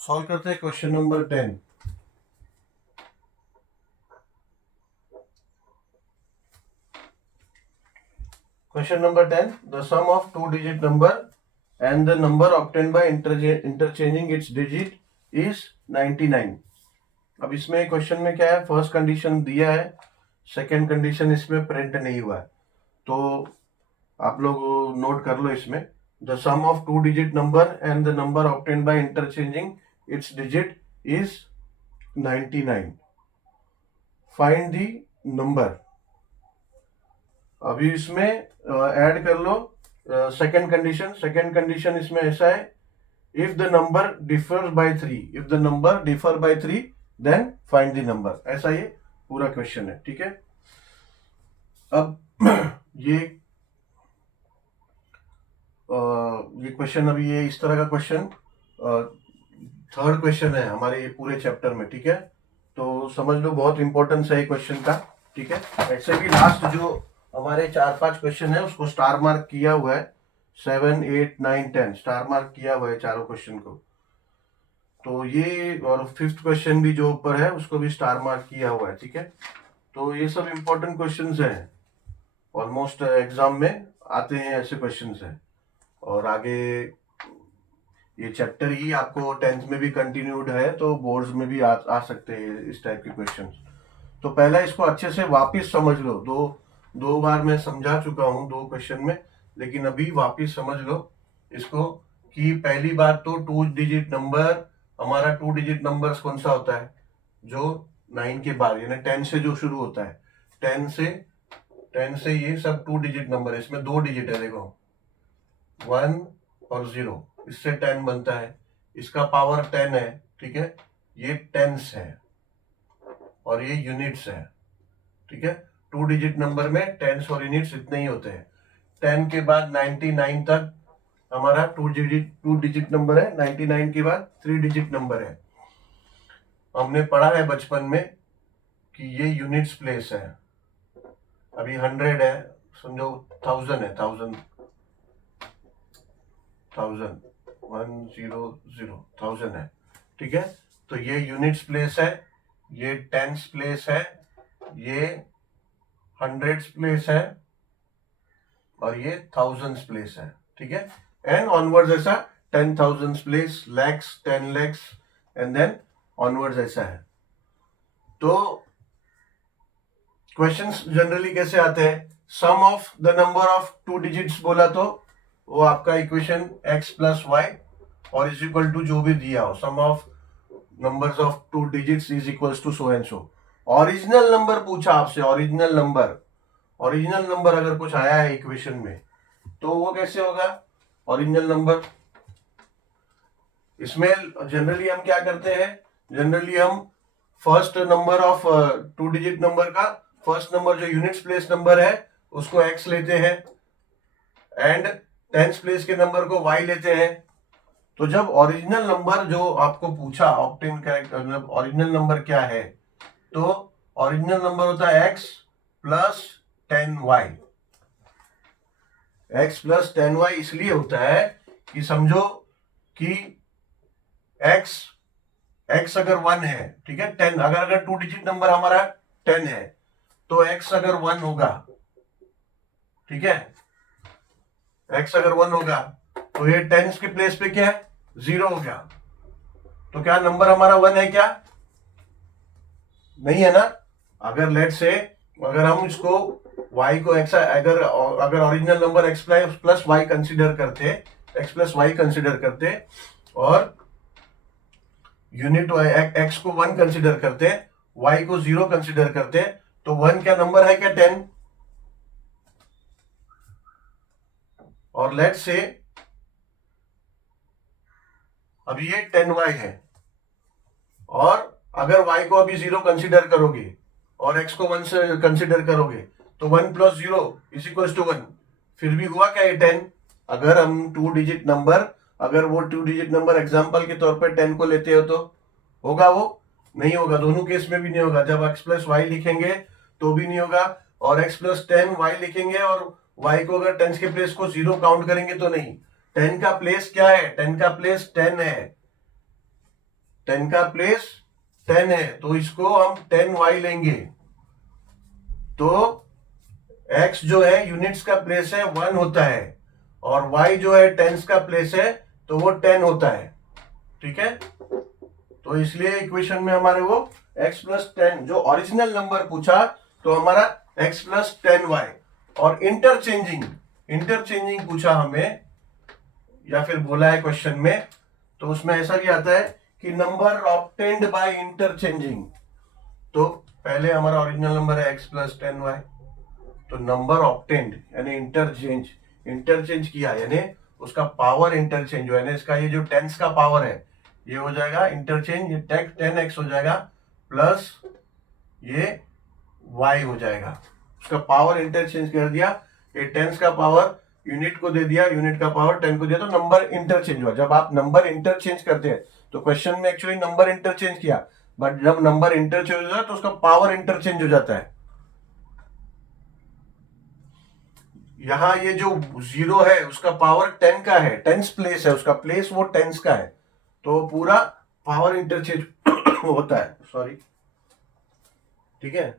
Solve करते हैं question number 10। Question number 10. The sum of two-digit number and the number obtained by interchanging its digit is 99. अब इसमें question में क्या है, फर्स्ट कंडीशन दिया है, सेकंड कंडीशन इसमें प्रिंट नहीं हुआ है, तो आप लोग नोट कर लो इसमें। The sum of two digit number and the number obtained by interchanging its digit is 99. Find the number. अभी इसमें ऐड कर लो सेकंड कंडीशन। सेकंड कंडीशन इसमें ऐसा है, if the number differ by 3, if the number differ by 3 then find the number. ऐसा ये पूरा क्वेश्चन है, ठीक है। अब ये क्वेश्चन, अभी ये इस तरह का क्वेश्चन थर्ड क्वेश्चन है हमारे ये पूरे चैप्टर में, ठीक है। तो समझ लो बहुत इंपॉर्टेंस है ये क्वेश्चन का, ठीक है। ऐसे भी लास्ट जो हमारे 4-5 क्वेश्चन है उसको स्टार मार्क किया हुआ है, 7, 8, 9, 10 स्टार मार्क किया हुआ है चारों क्वेश्चन को। तो ये और फिफ्थ क्वेश्चन भी जो ऊपर है उसको भी स्टार मार्क किया हुआ है, ठीक है। तो ये सब इंपॉर्टेंट क्वेश्चंस हैं, ऑलमोस्ट एग्जाम में आते हैं ऐसे क्वेश्चंस हैं। और आगे ये चैप्टर ही आपको 10th में भी कंटिन्यूड है, तो बोर्ड्स में भी आ सकते हैं इस टाइप के क्वेश्चंस। तो पहला इसको अच्छे से वापस समझ लो। दो बार मैं समझा चुका हूँ 2 क्वेश्चन में, लेकिन अभी वापस समझ लो इसको कि पहली बात तो टू डिजिट नंबर, हमारा टू डिजिट नंबर कौन सा होता है, जो 9 के बाद यानी 10 से जो शुरू होता है। 10 से ये सब टू डिजिट नंबर है, इसमें 2 डिजिट है, देखो 1 और 0, इससे 10 बनता है, इसका पावर 10 है, ठीक है। ये टेंस है और ये यूनिट्स है, ठीक है। टू डिजिट नंबर में टेंस और यूनिट्स इतने ही होते हैं। 10 के बाद 99 तक हमारा टू डिजिट नंबर है, 99 के बाद 3 डिजिट नंबर है। हमने पढ़ा है बचपन में कि ये यूनिट्स प्लेस है। अभी 100 है, समझो 1000 है, 1000 1000 है, ठीक है। तो ये यूनिट्स प्लेस है, ये टेंस प्लेस है, ये हंड्रेड्स प्लेस है और ये थाउजेंड्स प्लेस है, ठीक है। एंड ऑनवर्ड्स ऐसा 10,000 places, lakhs, 10 lakhs and then onwards ऐसा है। तो क्वेश्चंस जनरली कैसे आते हैं, sum of the number of two digits बोला तो वो आपका इक्वेशन x प्लस वाई और इज इक्वल टू जो भी दिया हो, sum of numbers of two digits is equals to so and so. Original number पूछा आपसे, ओरिजिनल नंबर अगर कुछ आया है इक्वेशन में तो वो कैसे होगा ओरिजिनल नंबर। इसमें जनरली हम क्या करते हैं, जनरली हम first number of two digit number का फर्स्ट नंबर जो यूनिट्स प्लेस नंबर है उसको x लेते हैं एंड टेंस प्लेस के नंबर को y लेते हैं। तो जब ओरिजिनल नंबर जो आपको पूछा ऑप्टेन कैरेक्टर, ओरिजिनल नंबर क्या है, तो ओरिजिनल नंबर होता है x plus 10y। x plus 10y इसलिए होता है कि समझो कि x अगर 1 है, ठीक है, 10 अगर टू डिजिट नंबर हमारा 10 है तो x अगर 1 होगा, ठीक है, x अगर 1 होगा तो ये 10 के प्लेस पे क्या है, 0 हो गया। तो क्या नंबर हमारा 1 है क्या, नहीं है ना। अगर लेट से अगर हम इसको y को x अगर original number x plus y consider करते, x प्लस वाई कंसिडर करते और यूनिट x को 1 कंसिडर करते, y को 0 कंसिडर करते, तो 1 क्या नंबर है क्या, 10। और लेट से अभी ये 10y है और अगर y को अभी 0 कंसिडर करोगे और x को 1 से कंसिडर करोगे तो 1 प्लस 0 इज इक्वल टू 1, फिर भी हुआ क्या ये 10। अगर हम टू डिजिट नंबर, अगर वो टू डिजिट नंबर एग्जांपल के तौर पे 10 को लेते हो तो होगा, वो नहीं होगा, दोनों केस में भी नहीं होगा। जब x प्लस वाई लिखेंगे तो भी नहीं होगा, और x प्लस 10 वाई लिखेंगे और y को अगर 10 के प्लेस को 0 काउंट करेंगे तो नहीं। 10 का प्लेस क्या है, 10 का प्लेस 10 है, 10 का प्लेस 10 है तो इसको हम 10y लेंगे, तो x जो है यूनिट्स का प्लेस है 1 होता है, और y जो है टेंस का प्लेस है तो वो 10 होता है। ठीक है, तो इसलिए इक्वेशन में हमारे वो x प्लस 10 जो ओरिजिनल नंबर पूछा तो हमारा x प्लस 10y, और इंटरचेंजिंग पूछा हमें या फिर बोला है क्वेश्चन में, तो उसमें ऐसा भी आता है कि नंबर ऑब्टेन्ड बाय इंटरचेंजिंग। तो पहले हमारा ओरिजिनल नंबर है x प्लस 10y, तो नंबर ऑब्टेन्ड यानी इंटरचेंज किया यानी उसका पावर इंटरचेंज हुआ, यानी इसका ये जो टेंस का पावर है ये हो जाएगा इंटरचेंज, ये 10x हो जाएगा प्लस ये y हो जाएगा, उसका पावर इंटरचेंज कर दिया, ये टेंस का पावर यूनिट को दे दिया, यूनिट का पावर 10 को दिया, तो नंबर इंटरचेंज हुआ। जब आप नंबर इंटरचेंज करते हैं तो क्वेश्चन में एक्चुअली नंबर इंटरचेंज किया, बट जब नंबर इंटरचेंज हो जाता है तो उसका पावर इंटरचेंज हो जाता है। यहां ये जो 0 है उसका पावर 10 का है, टेंस प्लेस है, उसका प्लेस वो टेंस का है, तो पूरा पावर इंटरचेंज होता है, सॉरी। ठीक है,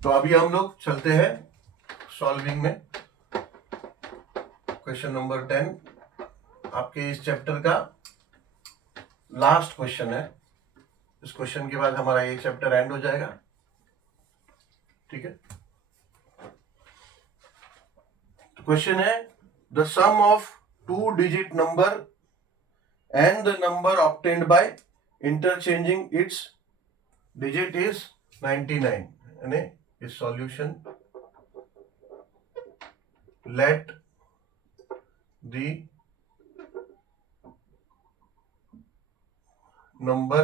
तो अभी हम लोग चलते हैं सॉल्विंग में। क्वेश्चन नंबर 10 आपके इस चैप्टर का लास्ट क्वेश्चन है। इस क्वेश्चन के बाद हमारा ये चैप्टर एंड हो जाएगा। ठीक है, तो क्वेश्चन है the sum of 2 digit number and the number obtained by interchanging its digit is 99, यानी इस solution let the number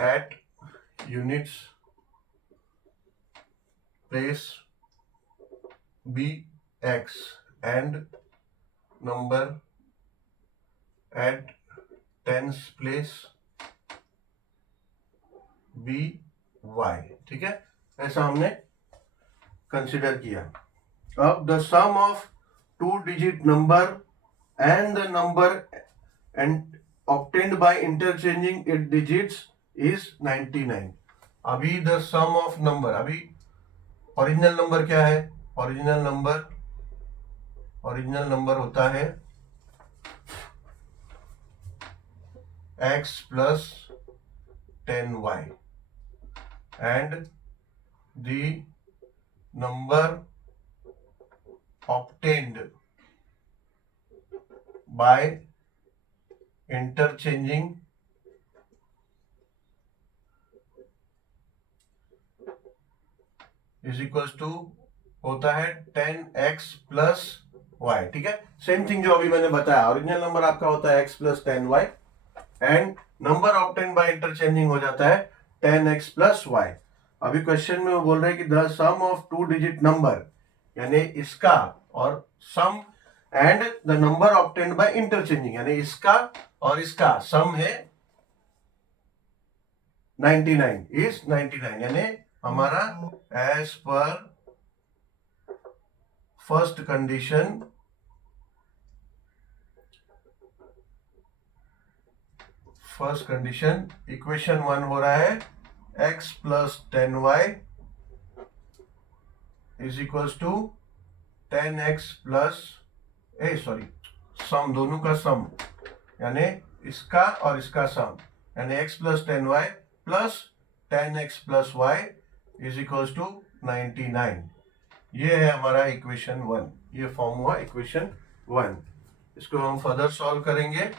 at units place be x and number at tens place be y। ठीक है, ऐसा हमने consider किया। अब the sum of 2 digit number and the number and obtained by interchanging it digits is 99। अभी the sum of number, अभी original number क्या है? ओरिजिनल नंबर होता है x plus 10y and the number obtained by interchanging is equals to होता है 10x plus y। ठीक है, सेम थिंग जो अभी मैंने बताया, ओरिजिनल नंबर आपका होता है x plus 10y and number obtain by interchanging हो जाता है 10x प्लस y। अभी क्वेश्चन में वो बोल रहे हैं कि the sum of 2 digit number, यानी इसका और sum and the number obtained by interchanging, यानी इसका और इसका सम है 99 इज 99, यानी हमारा as per first condition equation 1 हो रहा है x plus 10y is equals to 10x plus sum, दोनों का सम, यानी इसका और इसका सम, यानी x plus 10y plus 10x plus y is equals to 99। ये है हमारा इक्वेशन 1, ये फॉर्म हुआ इक्वेशन 1। इसको हम फर्दर सॉल्व करेंगे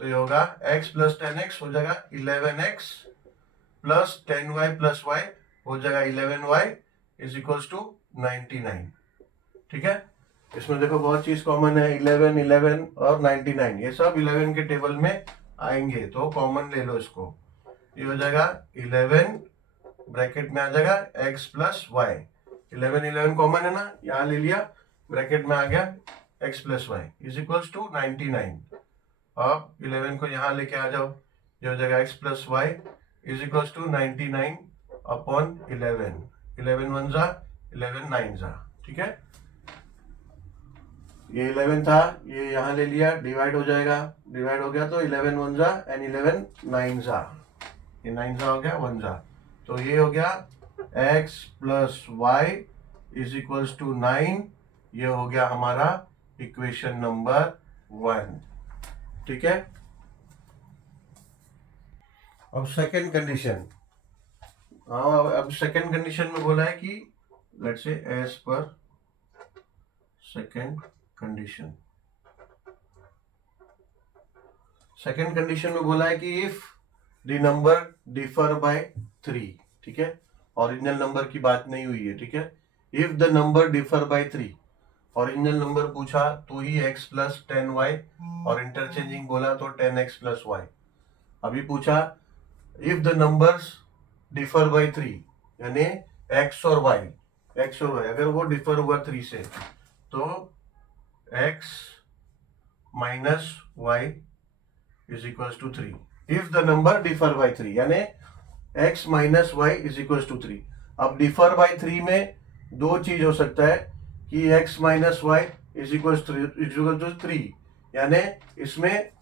तो ये होगा x प्लस 10x हो जाएगा 11x plus 10y plus y हो जाएगा 11y इज इक्वल्स टू 99। ठीक है, इसमें देखो बहुत चीज कॉमन है, 11 11 और 99, ये सब 11 के टेबल में आएंगे, तो कॉमन ले लो इसको। ये हो जाएगा 11 ब्रैकेट में आ जाएगा x प्लस वाई, 11 कॉमन है ना, यहाँ ले लिया, ब्रैकेट में आ गया x plus Y is equals to 99। अब 11 को यहाँ लेके आ जाओ, ये हो जाएगा x plus Y is equals to 99 upon 11, 11 1 जा 11 9 जा। ठीक है, ये 11 था, ये यहाँ ले लिया, डिवाइड हो जाएगा, डिवाइड हो गया तो 11 वन जा एंड 11 नाइन जा, ये 9 जा हो गया 1 जा, तो ये हो गया x plus Y is equals to 9। ये हो गया हमारा इक्वेशन नंबर 1। ठीक है, अब सेकेंड कंडीशन। हाँ, अब सेकेंड कंडीशन में बोला है कि let's say as per second condition, second condition में बोला है कि if the number differ by 3, ठीक है, ओरिजिनल नंबर की बात नहीं हुई है, ठीक है, if the number differ by 3, original number पूछा तो ही x प्लस 10y और इंटरचेंजिंग बोला तो 10x प्लस वाई। अभी पूछा if the numbers differ by 3, यानी x और y, अगर वो डिफर हुआ 3 से तो x minus y is equals to 3। If the number differ by 3 यानी x minus y is equals to 3। अब डिफर बाय 3 में दो चीज हो सकता है कि x minus y is equals to 3, यानी इसमें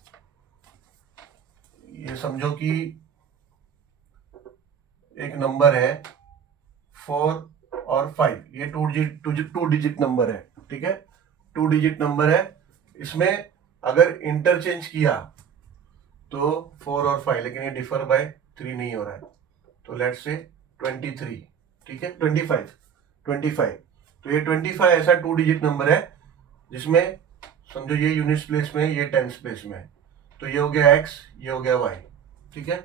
ये समझो कि एक नंबर है 4 और 5, ये टू डिजिट नंबर है, ठीक है, 2 डिजिट नंबर है, इसमें अगर इंटरचेंज किया तो 4 और 5, लेकिन ये डिफर बाय 3 नहीं हो रहा है, तो लेट्स से 23, ठीक है, 25, तो ये 25 ऐसा 2 डिजिट नंबर है जिसमें समझो ये यूनिट्स प्लेस में, ये टेंस प्लेस में, तो ये हो गया x, ये हो गया y, ठीक है।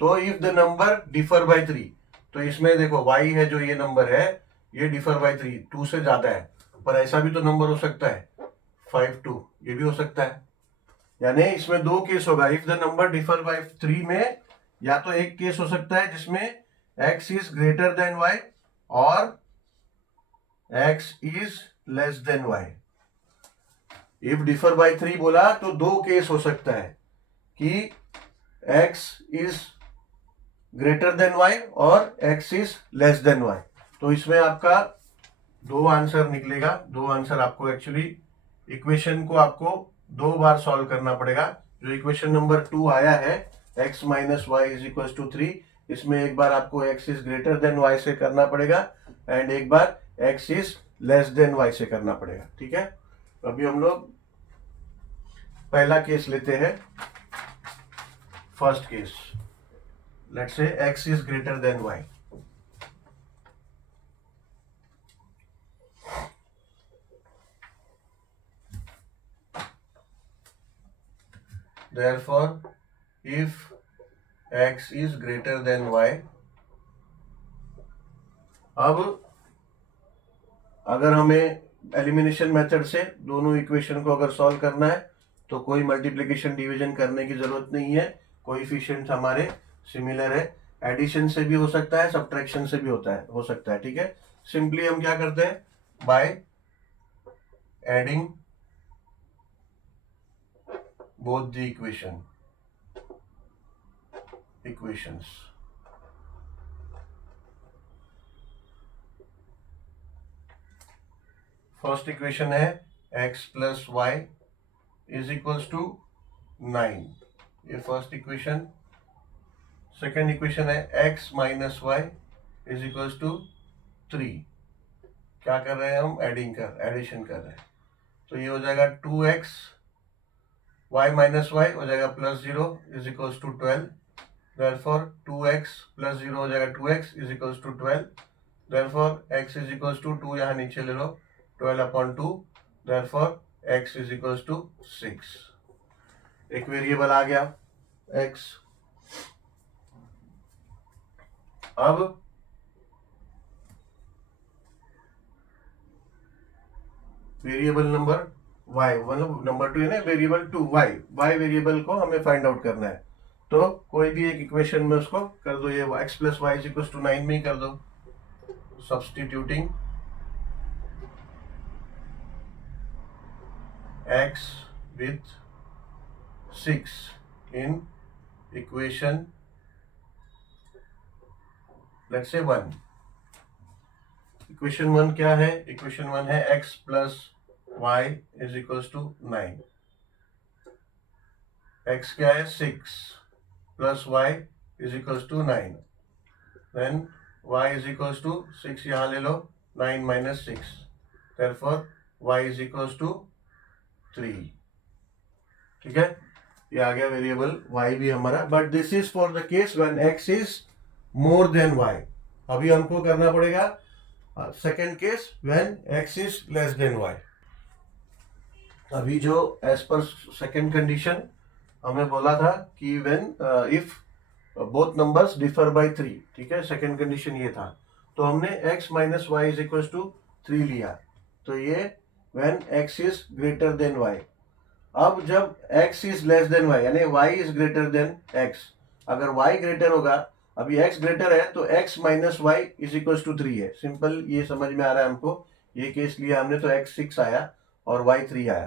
तो if the number differ by 3, तो इसमें देखो y है जो ये नंबर है, ये डिफर बाय 3, 2 से ज्यादा है, पर ऐसा भी तो नंबर हो सकता है 5 2, ये भी हो सकता है, यानी इसमें दो केस होगा। If the number differ by 3 में या तो एक केस हो सकता है जिसमें x is greater than y और x is less than y। If differ by 3 बोला तो दो केस हो सकता है कि x is greater than y और x is less than y। तो इसमें आपका दो आंसर निकलेगा, दो आंसर आपको एक्चुअली इक्वेशन को आपको दो बार सॉल्व करना पड़ेगा। जो इक्वेशन नंबर 2 आया है x minus y is equal to 3, इसमें एक बार आपको x is greater than y से करना पड़ेगा एंड एक बार x is less than y से करना पड़ेगा, ठीक है। अभी हम लोग पहला केस लेते हैं, first case, let's say x is greater than y। Therefore, if x is greater than y, अब अगर हमें एलिमिनेशन मेथड से दोनों इक्वेशन को अगर सॉल्व करना है तो कोई मल्टीप्लिकेशन डिवीजन करने की जरूरत नहीं है, कोएफिशिएंट हमारे सिमिलर है, एडिशन से भी हो सकता है, सब्ट्रैक्शन से भी हो सकता है, ठीक है। सिंपली हम क्या करते हैं, by adding both the equations। First equation है x plus Y is equals to 9, ये फर्स्ट इक्वेशन। सेकेंड इक्वेशन है x minus y is equals to 3। क्या कर रहे हैं हम, एडिशन कर रहे हैं, तो ये हो जाएगा 2x, y माइनस वाई हो जाएगा plus 0 is equals to 12, therefore 2x plus 0 हो जाएगा 2x is equals to 12, therefore x is equals to 2 यहाँ नीचे ले लो, 12 upon 2, therefore x is equals to 6। एक वेरिएबल आ गया x। अब वेरिएबल नंबर y, मतलब नंबर 2 है ना, वेरिएबल 2 y वेरिएबल को हमें फाइंड आउट करना है, तो कोई भी एक इक्वेशन में उसको कर दो, ये x plus Y is equal to 9 में ही कर दो, substituting x with 6 in equation let's say 1। Equation 1 क्या है, इक्वेशन 1 है x plus y is equals to 9, x क्या है 6 plus y is equals to 9, then y is equals to 6 यहाँ ले लो, 9 minus 6, therefore y is equals to 3। ठीक है, ये आ गया वेरिएबल y भी हमारा, but this is for the case when x is more than y। अभी हमको करना पड़ेगा second case when x is less than y। अभी जो एज पर सेकेंड कंडीशन हमें बोला था कि when if both numbers differ by 3, ठीक है, सेकेंड कंडीशन ये था, तो हमने x minus y is equal to 3 लिया, तो ये when x is greater than y। अब जब x is less than y यानी y is greater than x, अगर y ग्रेटर होगा, अभी x ग्रेटर है तो x minus y is equal to 3 है। सिंपल, ये समझ में आ रहा है हमको, ये केस लिया हमने तो x 6 आया और y 3 आया,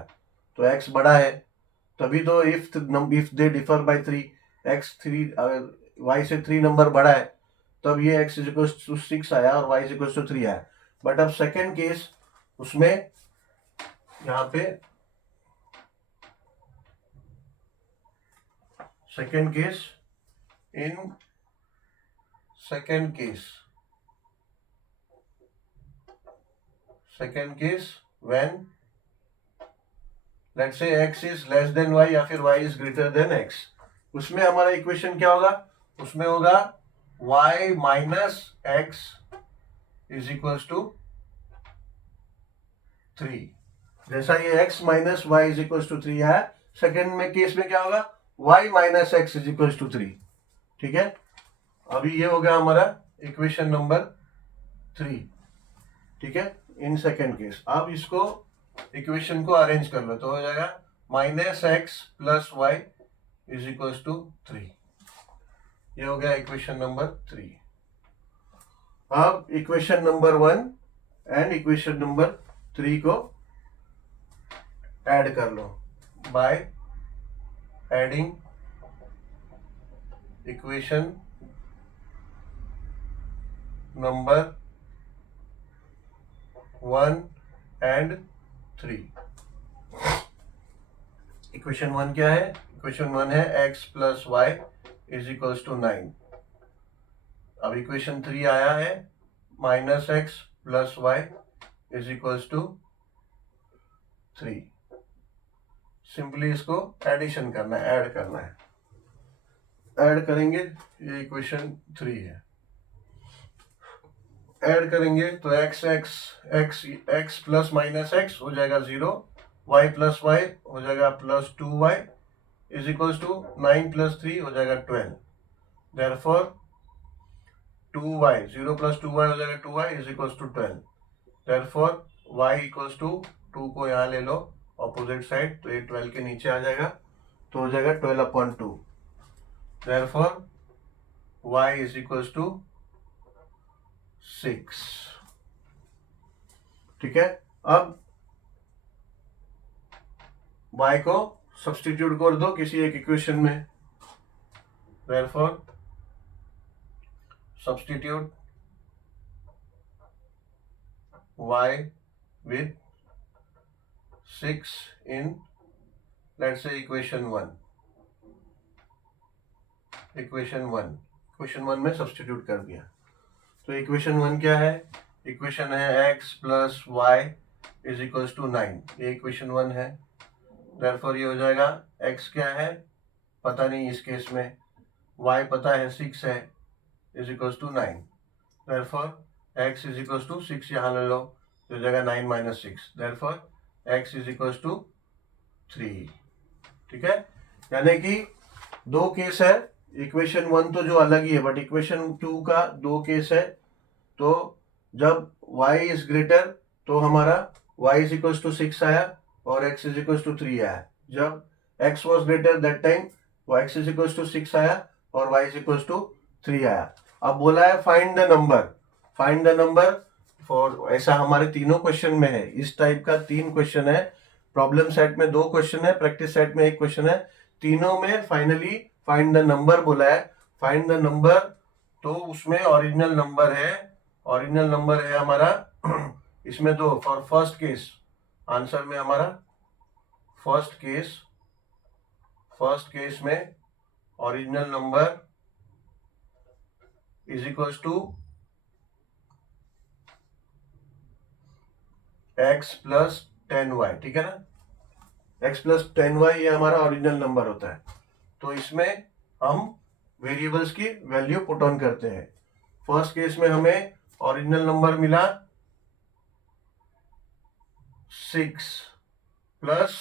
तो x बड़ा है, तभी तो if they differ by 3, x 3 y से 3 नंबर बड़ा है, तब ये x इज इक्वल टू 6 आया और y इज इक्वल टू 3 आया। बट अब सेकेंड केस, उसमें यहाँ पे second case when let's say x is less than y या फिर y is greater than x, उसमें हमारा इक्वेशन क्या होगा, उसमें होगा y minus x is equals to 3। जैसा ये x minus y is equals to 3 है, सेकेंड में केस में क्या होगा, y minus x is equals to 3। ठीक है, अभी ये हो गया हमारा इक्वेशन नंबर 3। ठीक है, इन सेकेंड केस। अब इसको इक्वेशन को अरेंज कर लो, तो हो जाएगा minus X plus Y is equals to 3। ये हो गया इक्वेशन नंबर 3। अब equation number 1 and equation number 3 को ऐड कर लो by adding equation number 1 and 3। Equation 1 क्या है, इक्वेशन 1 है x plus Y is equals to 9। अब इक्वेशन 3 आया है minus X plus Y is equals to 3। Simply इसको एडिशन करना है, ऐड करना है, ऐड करेंगे, ये इक्वेशन 3 है, ऐड करेंगे तो x प्लस माइनस एक्स हो जाएगा 0, y प्लस वाई हो जाएगा plus 2y is equals to 9 plus 3 हो जाएगा 12। देयरफॉर 2y, 0 प्लस 2y हो जाएगा 2y is equals to 12। Therefore y equals to 2 को यहाँ ले लो ऑपोजिट साइड, तो ये 12 के नीचे आ जाएगा, तो हो जाएगा 12/2। Therefore y is equals to 6। ठीक है, अब y को सब्स्टिट्यूट कर दो किसी एक इक्वेशन में, therefore substitute y with 6 in let's say equation 1 में सब्स्टिट्यूट कर दिया, तो इक्वेशन 1 क्या है, इक्वेशन है x plus Y is equals to 9, ये इक्वेशन 1 है। देयरफॉर ये हो जाएगा x क्या है पता नहीं इस केस में, y पता है 6 है is equals to 9। Therefore x is equals to 6 यहाँ ले लो, तो हो जाएगा 9 minus 6। Therefore x is equals to 3। ठीक है, यानी कि दो केस है, इक्वेशन 1 तो जो अलग ही है, बट इक्वेशन 2 का दो केस है। तो जब y इज ग्रेटर तो हमारा y इज इक्वल्स टू 6 आया और x इज इक्वल्स टू 3 आया। जब x was greater that time x is equals to 6 आया और y इज इक्वल्स टू 3 आया। अब बोला है फाइंड द नंबर फॉर, ऐसा हमारे तीनों क्वेश्चन में है, इस टाइप का 3 क्वेश्चन है, प्रॉब्लम सेट में 2 क्वेश्चन है, प्रैक्टिस सेट में 1 क्वेश्चन है, तीनों में फाइनली फाइंड द नंबर बोला है। फाइंड द नंबर, तो उसमें ओरिजिनल नंबर है हमारा इसमें 2 फॉर फर्स्ट केस आंसर में हमारा फर्स्ट केस में original number is equal to x plus 10y, ठीक है ना। x प्लस 10y ये हमारा ओरिजिनल नंबर होता है। तो इसमें हम वेरिएबल्स की वैल्यू पुट ऑन करते हैं। फर्स्ट केस में हमें ओरिजिनल नंबर मिला 6 प्लस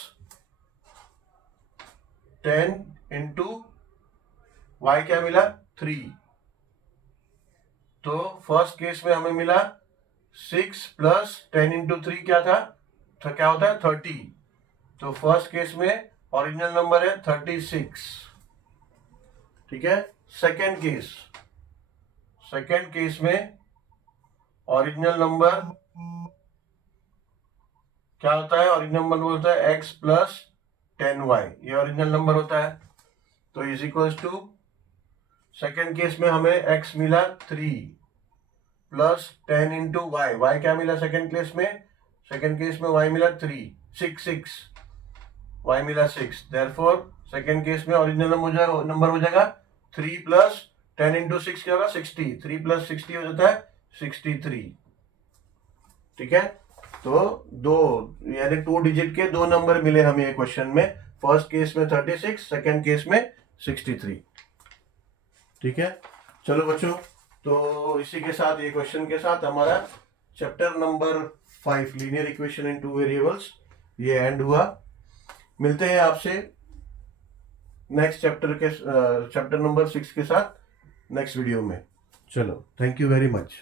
10 इंटू y क्या मिला 3। तो फर्स्ट केस में हमें मिला 6 प्लस 10 इंटू 3 क्या था, तो क्या होता है 30। तो फर्स्ट केस में ओरिजिनल नंबर है 36, ठीक है। सेकेंड केस में ओरिजिनल नंबर क्या होता है, ओरिजिनल नंबर होता है x प्लस 10y, ये ओरिजिनल नंबर होता है। तो is equal to second case में हमें x मिला 3 प्लस 10 इंटू y क्या मिला सेकेंड केस में y मिला 6 y मिला 6। देयरफॉर सेकेंड केस में ओरिजिनल नंबर हो जाएगा 3 प्लस 10 इंटू 6 क्या होगा 60, 3 प्लस 60 हो जाता है 63, ठीक है। तो दो यानी 2 डिजिट के 2 नंबर मिले हमें ये क्वेश्चन में, फर्स्ट केस में 36, सेकेंड केस में 63, ठीक है। चलो बच्चों, तो इसी के साथ ये क्वेश्चन के साथ हमारा chapter number 5 linear equation in 2 variables ये एंड हुआ। मिलते हैं आपसे नेक्स्ट चैप्टर नंबर 6 के साथ नेक्स्ट वीडियो में। चलो, थैंक यू वेरी मच।